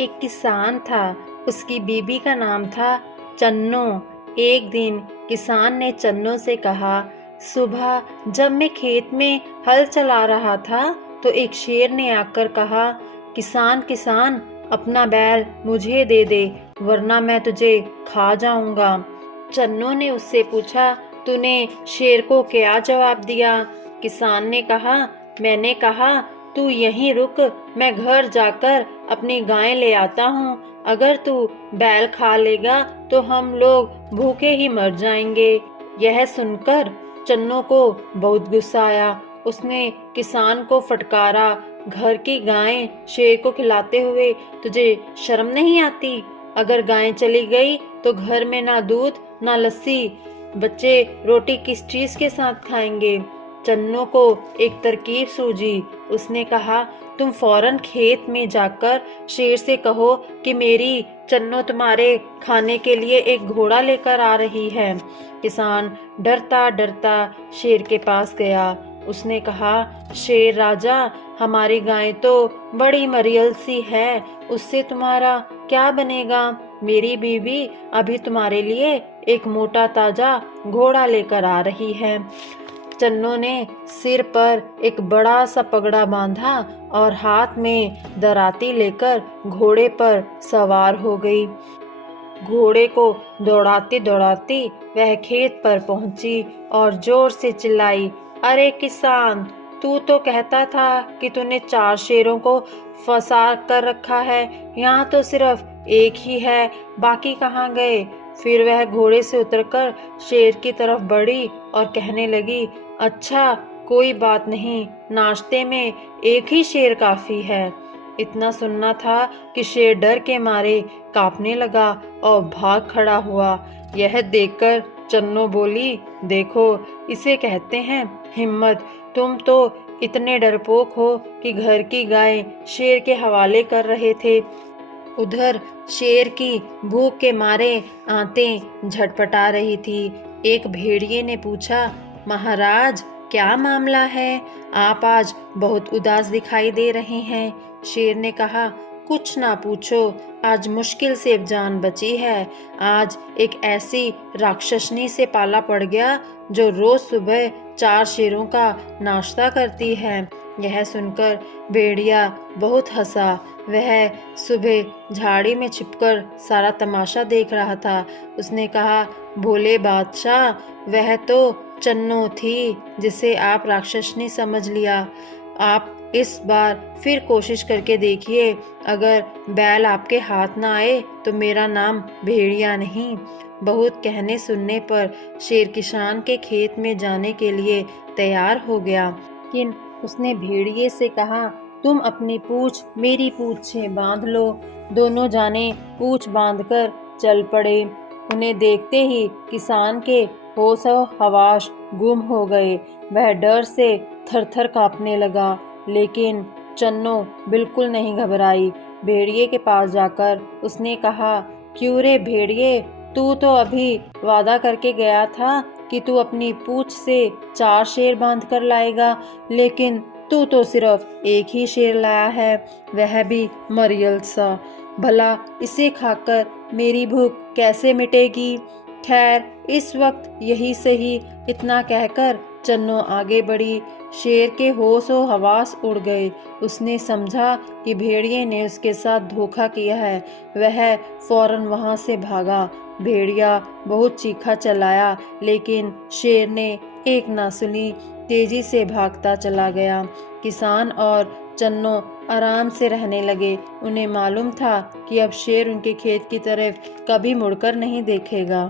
एक किसान था, उसकी बीबी का नाम था चन्नो। एक दिन किसान ने चन्नो से कहा, सुबह जब मैं खेत में हल चला रहा था तो एक शेर ने आकर कहा, किसान किसान अपना बैल मुझे दे दे वरना मैं तुझे खा जाऊंगा। चन्नो ने उससे पूछा, तूने शेर को क्या जवाब दिया? किसान ने कहा, मैंने कहा तू यहीं रुक, मैं घर जाकर अपनी गाय ले आता हूँ। अगर तू बैल खा लेगा तो हम लोग भूखे ही मर जाएंगे। यह सुनकर चन्नो को बहुत गुस्सा आया। उसने किसान को फटकारा, घर की गाय शेर को खिलाते हुए तुझे शर्म नहीं आती? अगर गाय चली गई तो घर में ना दूध ना लस्सी, बच्चे रोटी किस चीज के साथ खाएंगे? चन्नो को एक तरकीब सूझी। उसने कहा, तुम फौरन खेत में जाकर शेर से कहो कि मेरी चन्नो तुम्हारे खाने के लिए एक घोड़ा लेकर आ रही है। किसान डरता डरता शेर के पास गया। उसने कहा, शेर राजा, हमारी गाय तो बड़ी मरियल सी है, उससे तुम्हारा क्या बनेगा? मेरी बीवी अभी तुम्हारे लिए एक मोटा ताजा घोड़ा लेकर आ रही है। चन्नो ने सिर पर एक बड़ा सा पगड़ा बांधा और हाथ में दराती लेकर घोड़े पर सवार हो गई। घोड़े को दौड़ाती दौड़ाती वह खेत पर पहुंची और जोर से चिल्लाई, अरे किसान, तू तो कहता था कि तूने 4 शेरों को फंसा कर रखा है, यहाँ तो सिर्फ एक ही है, बाकी कहाँ गए? फिर वह घोड़े से उतरकर शेर की तरफ बढ़ी और कहने लगी, अच्छा कोई बात नहीं, नाश्ते में एक ही शेर काफी है। इतना सुनना था कि शेर डर के मारे कांपने लगा और भाग खड़ा हुआ। यह देखकर चन्नो बोली, देखो इसे कहते हैं हिम्मत। तुम तो इतने डरपोक हो कि घर की गाय शेर के हवाले कर रहे थे। उधर शेर की भूख के मारे आंतें झटपटा रही थी। एक भेड़िए ने पूछा, महाराज क्या मामला है? आप आज बहुत उदास दिखाई दे रहे हैं। शेर ने कहा, कुछ ना पूछो, आज मुश्किल से जान बची है। आज एक ऐसी राक्षसनी से पाला पड़ गया जो रोज सुबह 4 शेरों का नाश्ता करती है। यह सुनकर भेड़िया बहुत हंसा। वह सुबह झाड़ी में छिपकर सारा तमाशा देख रहा था। उसने कहा, भोले बादशाह, वह तो चन्नो थी जिसे आप राक्षसनी समझ लिया। आप इस बार फिर कोशिश करके देखिए, अगर बैल आपके हाथ ना आए तो मेरा नाम भेड़िया नहीं। बहुत कहने सुनने पर शेर किसान के खेत में जाने के लिए तैयार हो गया, लेकिन उसने भेड़िए से कहा, तुम अपनी पूंछ मेरी पूंछ से बांध लो। दोनों जाने पूंछ बांधकर चल पड़े। उन्हें देखते ही किसान के होश और हवास गुम हो गए। वह डर से थर-थर कांपने लगा, लेकिन चन्नो बिल्कुल नहीं घबराई। भेड़िए के पास जाकर उसने कहा, क्यों रे भेड़िए, तू तो अभी वादा करके गया था कि तू अपनी पूंछ से 4 शेर बांध कर लाएगा, लेकिन तू तो सिर्फ एक ही शेर लाया है, वह भी मरियल सा। भला इसे खाकर मेरी भूख कैसे मिटेगी? खैर इस वक्त यही सही। इतना कहकर चन्नो आगे बढ़ी। शेर के होश और हवास उड़ गए। उसने समझा कि भेड़िए ने उसके साथ धोखा किया है। वह फौरन वहां से भागा। भेड़िया बहुत चीखा चिल्लाया, लेकिन शेर ने एक ना सुनी, तेजी से भागता चला गया। किसान और चन्नो आराम से रहने लगे। उन्हें मालूम था कि अब शेर उनके खेत की तरफ कभी मुड़कर नहीं देखेगा।